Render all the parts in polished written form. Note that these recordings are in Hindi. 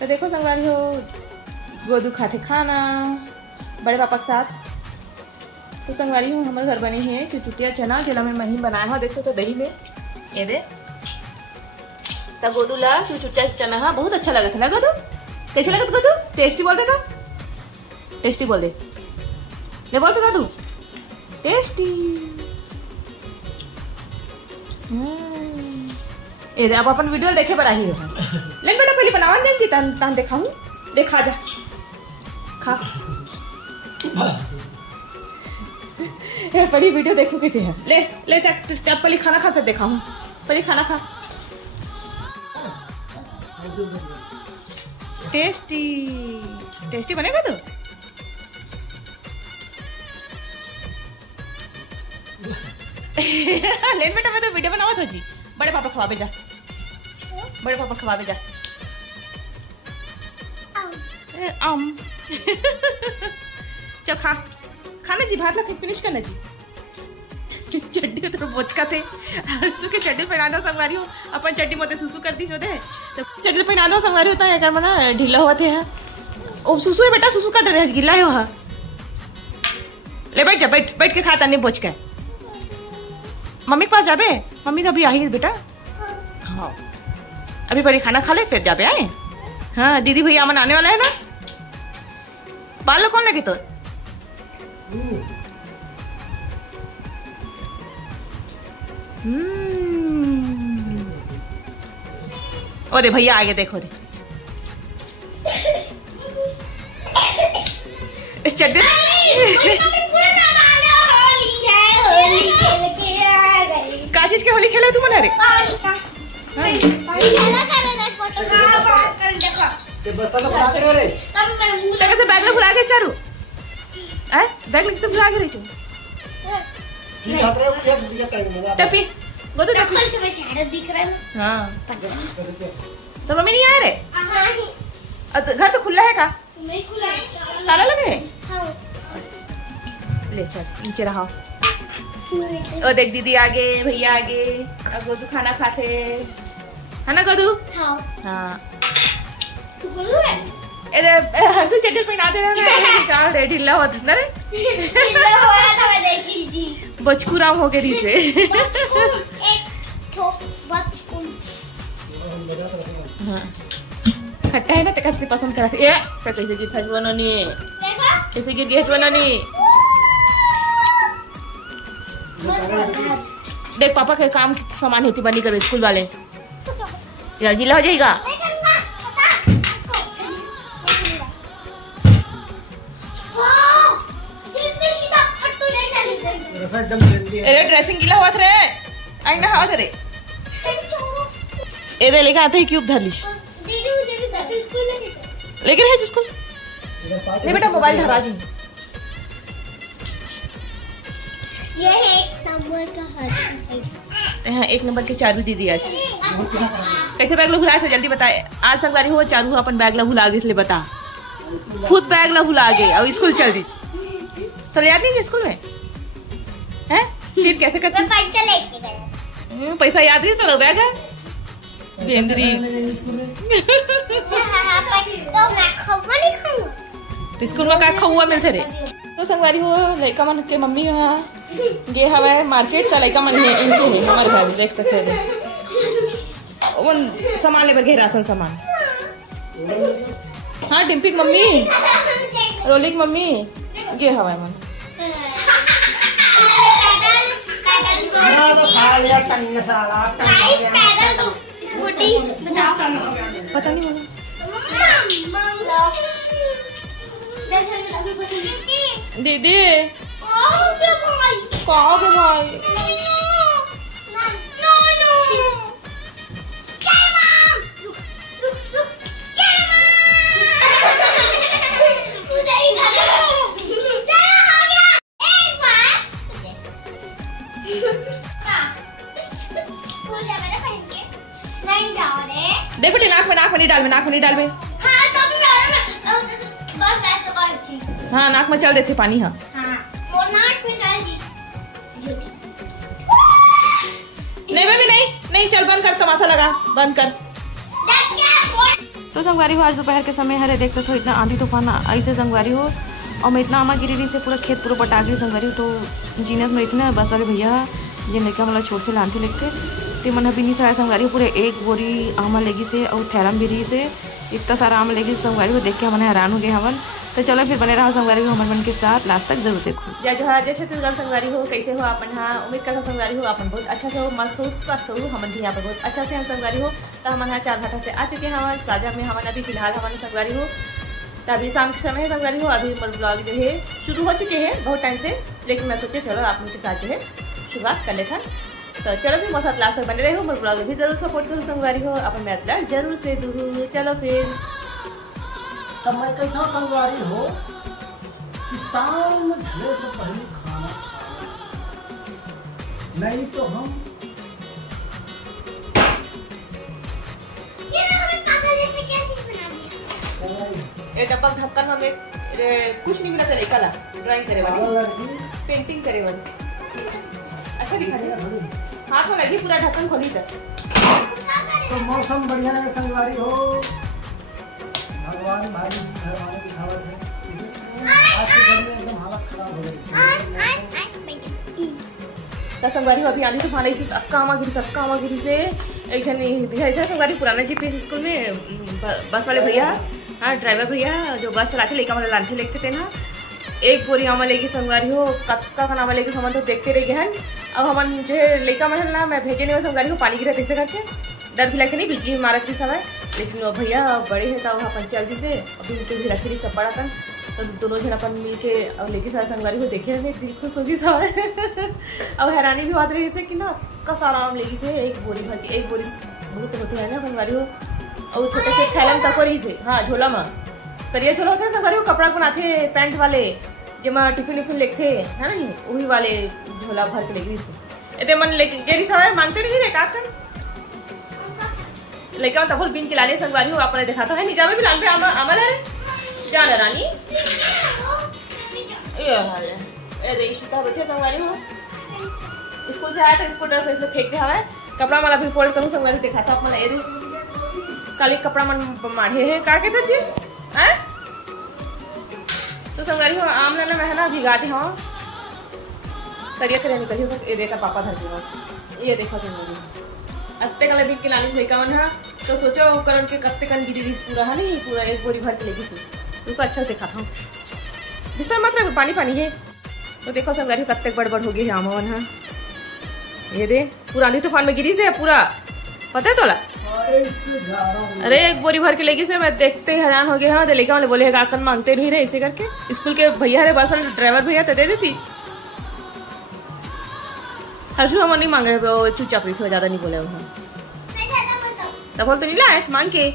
तो देखो संगवारी हो गोदू खाते खाना बड़े पापा के साथ। तो संगवारी हूँ हमारे घर बने हैं चुटिया चना जिला में महीन बनाया हुआ देख सकते दही में ये दे तब गोदू ला चुटिया चना हाँ बहुत अच्छा लगा था ना गोदू। कैसे लगा था गोदू? टेस्टी बोलते था, टेस्टी बोल दे ले बोलते था तू टेस्टी। ये दे अब अपन वीडियो देखे बड़ा ही है ले बेटा पहले बनावा दे तान दिखाऊं देखा जा खा पहले वीडियो देखो कितने है ले ले पहले खाना खा कर दिखाऊं पहले खाना खा टेस्टी टेस्टी बनेगा तो ले बेटा मैं तो वीडियो बनावा था जी बड़े पापा खवाबे जा बड़े पापा खवाबे जा आम चल खा खाना जी भात ला फिनिश करना जी चड्डी तो बोचका थे सुसु के चड्डी पहना दो संगवारी हो अपन चड्डी मोते सुसु कर दी जोदे तो चड्डी पहना दो संगवारी होता है कर मना ढीला हुआ थे ओ सुसु है बेटा सुसु कर रहे गिला है वहां ले बैठ जा बैठ के खाता नहीं बोच के मम्मी के पास जाबे मम्मी तो अभी आई है बेटा हाँ अभी पहले खाना खा ले फिर जाबे आए हाँ दीदी भैया अमन आने वाला है ना बाल कौन लगे तो अरे भैया आगे देखो दे इस चड्डी का चीज के होली खेले तू मना रे कैसे बैग में भुला के चारू बैग में भुला के रही टपी गोदू दिख रहा है हाँ तो मम्मी नहीं आ रहे घर तो खुला है का ताला लगे ले चल नीचे रहा ओ देख दीदी आगे भैया आगे अब गोदू खाना खाते है ना गोदू हाँ हर्षु चड्डी पहना दे रहा है ढीला हुआ था रे बचकुराम हो गए से खट्टा है ना तो कैसे पसंद करा ए तो कैसे जीत बननी कैसे गिर गई बननी देख पापा के काम की सामान होती बनी करो स्कूल वाले यार गीला हो जाएगा अरे ड्रेसिंग गीला हुआ रे आई ना हाथ रे ए दे लेके आते ही क्यूब धर ली लेकिन है स्कूल ले बेटा मोबाइल धरा जी ये है एक नंबर का हाँ 1 नंबर के चारू दीदी आज कैसे बैग लो भुला थे जल्दी बताए आज संगवारी हो चारू अपन बैग ला भुला गए इसलिए बता खुद बैग ला भुला गए और स्कूल चल दी तो याद नहीं स्कूल में है फिर कैसे करती पैसा लेके पैसा याद नहीं चलो बैग है बेंदरी तो मैं खाऊंगा नहीं खाऊंगा स्कूल में का खाऊआ मिलते रे तो संगवारी हो लड़का मन के मम्मी वहाँ गे हवा मार्केट का लड़का मन है इनके है हमारे घर देख सकते हैं वो सामान ले गे राशन सामान हाँ डिम्पी मम्मी रोलिक मम्मी गे हवा मन पता नहीं दीदी कहाँ के भाई देखो नाक में नाक में नहीं डाल में हाँ नाक में चल देते पानी हाँ नाक में चल नहीं बेबी नहीं चल बंद कर तमाशा लगा बंद कर तो संगवारी हो आज दोपहर के समय हरे देख सकते हो इतना आंधी तूफान ऐसे संगवारी हो और मैं इतना आमा गिरी रही से पूरा खेत पूरा पटा गई संगवारी हो। तो जीनस में इतना बस वाले भैया जिन लड़का मतलब छोट से लानते लगते तो मन भी नहीं सारा संगवारी हो पूरे एक बोरी आमा लेगी से और थैरम भी रही से इतना सारा आम लेगी संगवारी हो। देख के हमने हैरान हो गए हवन। तो चलो फिर बने रहा संगवारी हो हमारे मन के साथ लास्ट तक जरूर देखो। जय जोहार जय छत्तीसगढ़ संगवारी हो कैसे हो अपन। हाँ उम्मीद करता संगवारी हो अपन बहुत अच्छा से हो मस्त हो स्वस्थ हो। हम भी यहाँ पर बहुत अच्छा से हम संगवारी हो। तो हम यहाँ 4 घंटा से आ चुके हैं हमारे साझा में हमारे अभी फिलहाल हमारे संगवारी हो। तो अभी शाम के समय है संगवारी हो। अभी हमारे ब्लॉग जो है शुरू हो चुके हैं बहुत टाइम से, लेकिन मैं सोचे चलो आप लोग के साथ जो है शुरुआत कर लेते हैं। तो चलो भी मौसम लास्ट तक बने रहे हो। मेरे ब्लॉग भी जरूर सपोर्ट करो संगवारी हो। अपन मैं जरूर से दूर चलो फिर तब मैं कहता संगवारी हो कि शाम में ढले से पहले खाना नहीं तो हम ये डब्बा ढक्कन हमें कुछ नहीं मिला था लड़का ला ड्राइंग करे वाली पेंटिंग करे वाली अच्छा दिखा दे हाथ में लगी पूरा ढक्कन खोली तक। तो मौसम बढ़िया है संगवारी हो। भगवान भाई घरवाले की खबर है आज के दिन में एकदम हालत खराब हो गई। तो संगवारी अभी आने तूफान आई सक्का गिरी से एक जन संगवारी पुराना जीपीएस स्कूल में बस वाले भैया हाँ ड्राइवर भैया जो बस चलाते लेकर मतलब लांठी लेते थे ना एक बोरी आमा लेगी संगवारी हो कक्का का नामा लेके सामान तो देखते रह गए हैं। अब हम जो है लेका महल ना मैं भेजे नहीं संगवारी को पानी गिरा कैसे करके डर भी लगे नहीं बिजली मारा के समय, लेकिन वो भैया बड़े हैं तो वहाँ पंचायत से अभी उनके भी रखी सब बड़ा था। तो दोनों जन अपन मिल के और लेके सारा संगवारी को देखे रहे दिल खुश होगी सब। अब हैरानी भी बात रही से कि ना का सारा आम लेगी से एक बोरी भर के एक बोरी बहुत होती है ना संगवारी हो। और छोटे से थैलन तक रही से हाँ झोला में करिया झोला होता है संगवारी को कपड़ा बनाते पैंट वाले जमा टिफिन विफिन लेते है ना नहीं वही वाले झोला भर के लेगी इतने मन लेके गेरी सब मांगते नहीं रहे काकर लेकिन तब बिन के लाने संगवारी हो आपने देखा था है निजा में भी लाल पे अमल है जाना रानी ये हाल है ये इशिता बैठे संगवारी हो स्कूल से आया था स्कूल ड्रेस इसलिए फेंक दिया है कपड़ा वाला भी फोल्ड करूँ संगवारी देखा था अपना ये काली कपड़ा मन माढ़े है का के था जी हैं तो संगवारी हो आम ना मैं ना भिगा दी हाँ करिया करे निकली हो ये देखा पापा धर के ये देखो संगवारी अत्ते कल बिक के लाने से लेकर है तो सोचो करण के कत्ते कन गिरी पूरा है नहीं पूरा एक बोरी भर के लेगी थी उनको अच्छा देखा था बिस्तर मत रखो पानी पानी है। तो देखो संगवारी कत्ते बड़बड़ हो गई है आमवन है ये दे पुरानी तूफान में गिरी से पूरा पता है तोला अरे एक बोरी भर के लेगी से मैं देखते हैरान हो गया हाँ तो लेकर वाले बोले काकन मांगते नहीं रहे इसे करके स्कूल के भैया है बस वाले ड्राइवर भैया तो दे देती हर्षु हम नहीं मांगे चुपचाप रही थी ज्यादा नहीं बोले वहाँ तब बोल तो नहीं लाए मांग के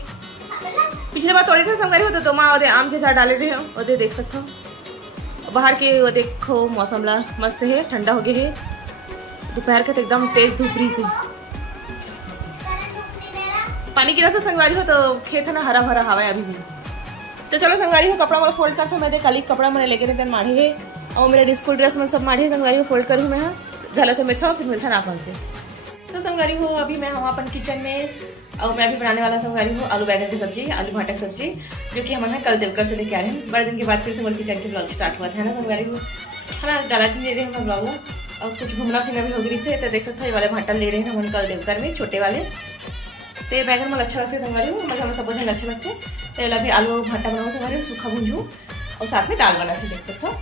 पिछले बार थोड़ी सी संगवारी होता तो माँ ओदे आम के साथ डाले रहे ओदे देख सकता हूँ बाहर के वो देखो मौसम ला मस्त है ठंडा हो गया है दोपहर के तो एकदम तेज धूप रही थी पानी गिरा था संगवारी हो तो खेत है ना हरा भरा हवा है अभी भी। तो चलो संगवारी हो कपड़ा वाला फोल्ड करता मैं कल कपड़ा मैंने लेके थे माढ़े है और मेरे स्कूल ड्रेस में सब माढ़े संगवारी को फोल्ड करूँ मैं गला से मिलता हूँ फिर मिलता नापन से। तो संगवारी हो अभी मैं हूँ अपन किचन में और मैं भी बनाने वाला संगवारी हूँ आलू बैगन की सब्जी आलू भाटा की सब्जी जो कि हमारे कल देवकर से लेके आ रहे हैं। बड़े दिन के बाद फिर से मेरे किचन के ब्लॉग स्टार्ट हुआ था ना संगवारी हो है ना डाला दे रहे हैं हम ब्लॉग और कुछ घूमना फिरना भी हो गई से तो देख सकते हैं ये वाले भाटा ले रहे हैं हम कल देवकर में छोटे वाले। तो ये बैगन मुझे अच्छा लगता है संगवारी हूँ मतलब हमें सब बहुत अच्छा लगता है। तो अभी आलू भाटा बनाओ संगवारी सूखा भूंजू और साथ में दाल बना के देख सकते हो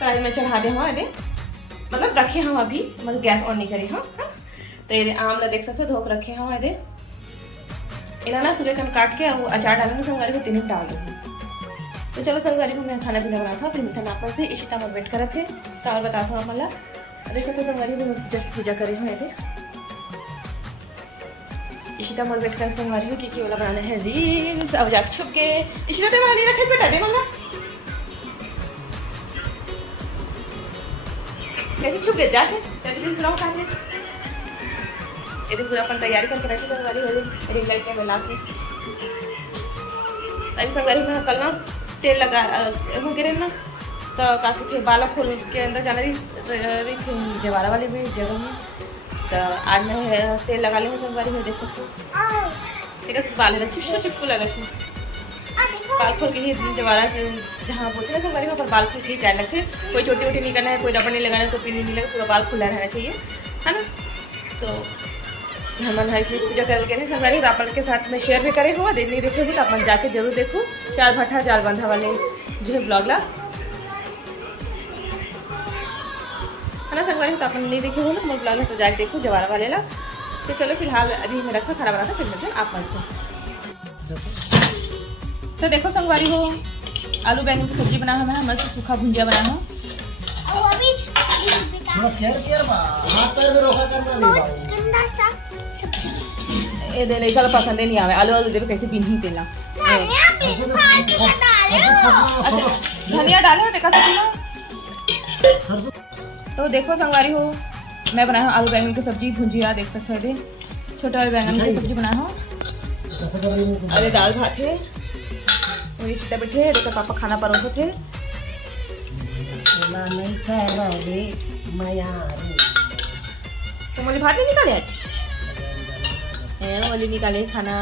कढ़ाई में चढ़ा दे हाँ दे मतलब रखे हम अभी मतलब गैस ऑन नहीं करी हाँ तो ये आम ला देख सकते हो धोख रखे हम ये इन्हें ना सुबह कन काट के वो अचार डालने संगवारी को 3 डाल दूँ। तो चलो संगवारी को मैं खाना पीना बना था फिर मीठा नापा से इशिता में वेट करे थे तो और बताता हूँ हमारा देख सकते संगवारी को जस्ट पूजा करे हूँ ये इशिता मोर वेट कर संगवारी हूँ कि वाला बनाना है रील्स अब जा छुप के इशिता ते वाला नहीं रखे बेटा दे मंगा कैसे छुप गए जाके रील्स बनाओ खा ले ये पूरा अपन तैयारी करके रखे संगवारी हो रिंग लाइट में ला के तभी संगवारी में कल ना तेल लगा हो गिरे ना तो काफी थे बाला खोल के अंदर जाना रही थी जवारा वाले भी जगह में तो आज मैं तेल लगा ली हूँ संगवारी में देख सकते हो एक बाल है चिपकू लगा थी बाल खोल के दोबारा जहाँ बोलते ना संगवारी पर बाल खोल के जाने थे। कोई छोटी वोटी नहीं करना है, कोई रबड़ नहीं लगाना है, तो पीली नहीं लगा, पूरा बाल खुला रहना चाहिए, है ना। तो हनुमान भाई इसलिए पूजा कर गए संगवारी, तो अपन के साथ में शेयर भी करे हुआ देख नहीं देखे तो अपन जाके जरूर देखो। 4 भट्ठा 4 बंधा वाले जो है ब्लॉग ला, है ना संगवारी। तो अपन नहीं देखे हो ना ब्लॉग ला, तो जाके देखो जवारा वाले ला। तो चलो फिलहाल अभी मैं रखा खाना बनाता, फिर मिलते आप मन से। तो देखो संगवारी हो, आलू बैंगन की सब्जी बना है, मस्त सूखा भुंजिया बना है। ये दे ले चलो पसंद नहीं आवे, आलू आलू दे कैसे बिन्ही तेला। धनिया डाले हो देखा सकती। तो देखो संगवारी हो, मैं बनाया हूँ आलू बैंगन की सब्जी भुंजिया, देख सकते हो। छोटे वाले बैंगन की सब्जी बनाया हूँ। अरे दाल भात है, वही सीता बैठे देखो पापा खाना परोसे थे। तो मुझे भात नहीं निकाले आज, वाली निकाले खाना।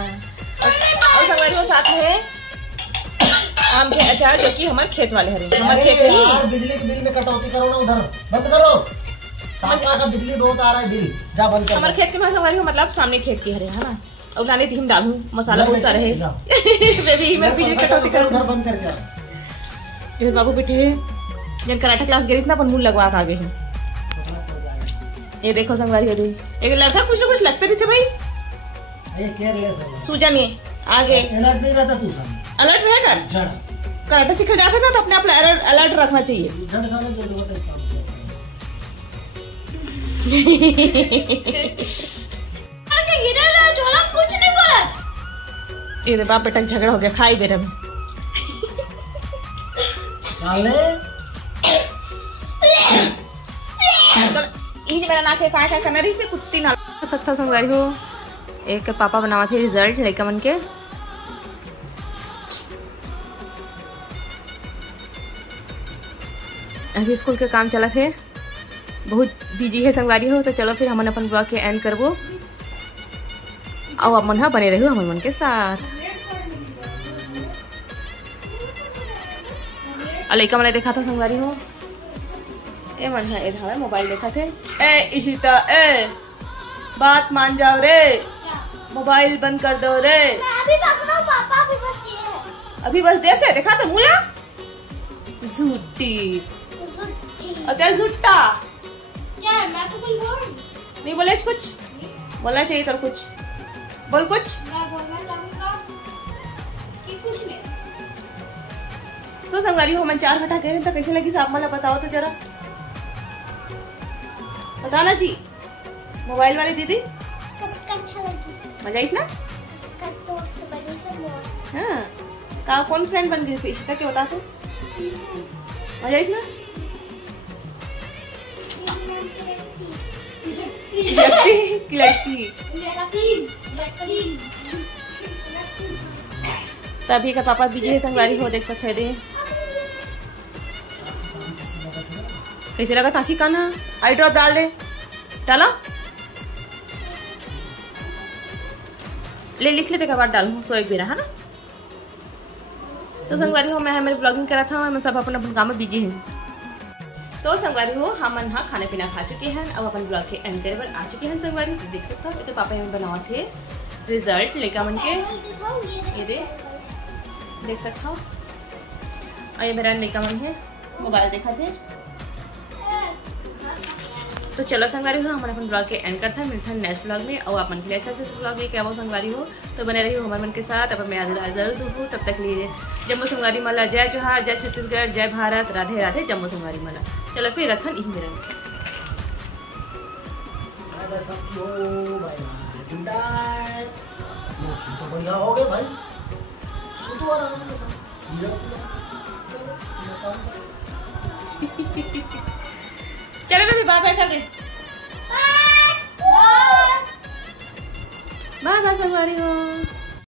और संगवारी हो साथ में आम के अचार, जो कि हमारे खेत वाले हरे हमारे खेत में। बिजली के बिल में कटौती करो ना, उधर बंद करो, का बिजली बहुत आ रहा है बिल, जा बंद करो। हमारे खेत के संगवारी हो मतलब सामने खेत के हरे, है ना। और लाने थी डालू मसाला बहुत सारा है, मैं बिजली कटौती करूँ बंद करके। बाबू बेटे जब कराटे क्लास गई ना अपन मुंह लगवा के आगे है। ये देखो संगवारी हो, एक लड़का कुछ ना कुछ लगते नहीं थे भाई, सूजन में आगे अलर्ट नहीं रहता। तू अलर्ट रहेगा, कराटे सीखने जाते ना तो अपने आप अलर्ट रखना चाहिए। कुछ नहीं बोला, ये बाप बेटा झगड़ा हो गया, खाई बेरम मेरा नाक काय करना रही से कुत्ती ना सकता। संगवारी हो, एक पापा बनावा थे रिजल्ट लड़का मन के। अभी स्कूल के काम चला थे, बहुत बिजी है संगवारी हो। तो चलो फिर हम अपन ब्लॉग के एंड करबो, और अपन हाँ बने रहो हम मन के साथ। और लड़का मैंने देखा था संगवारी हो, ए मन है इधर मोबाइल देखा थे। ए इशिता ए बात मान जाओ रे, मोबाइल बंद कर दो रे। अभी पकड़ो पापा, अभी बस ये है, अभी बस दे से देखा तो मूला झूठी अगर झूठा क्या मैं तो कुछ बोल नहीं बोले, कुछ बोलना चाहिए तो कुछ बोल, कुछ मैं बोलना चाहूंगा कि कुछ नहीं। तो संगवारी हो मन 4 घंटा कह रहे, तो कैसे लगी साहब मला बताओ तो जरा, बताना जी। मोबाइल वाली दीदी अच्छा लगी, मजा आई ना। दोस्त बनी से मोर, हाँ का कौन फ्रेंड बन गई थी इशिता के बता तो, मजा आई ना। तभी का पापा बिजी है संगवारी हो, देख सकते हैं। कैसे लगा ताकि काना आई ड्रॉप डाल दे, डाला ले लिख लेते का बात डालूं तो एक बेरा, है ना। तो संगवारी हो, मैं मेरी ब्लॉगिंग करा था, मैं सब अपना काम में बिजी हूँ। तो संगवारी हो हम यहाँ खाना पीना खा चुके हैं, अब अपन ब्लॉग के एंड पर आ चुके हैं संगवारी। देख सकते हो तो पापा हमें बनाओ थे रिजल्ट लेकर मन के, ये देख सकता हूँ। और ये मेरा लेकर मन है, मोबाइल देखा थे। तो चलो संगवारी हो, हमारे अपन ब्लॉग के एंड करता है, मिलता है नेक्स्ट ब्लॉग में। और अपन के लिए अच्छा से ब्लॉग लेके आओ संगवारी हो, तो बने रही हो हमारे मन के साथ। अब मैं जरूर दूँ, तब तक लिए जम्मू संगवारी माला, जय जोहार, जय छत्तीसगढ़, जय भारत, राधे राधे, जम्मू संगवारी माला। चलो फिर रखन यही मेरा बढ़िया हो गए भाई। चलो मैं बाय बाय कर दे, बाय बाय संगवारी हो।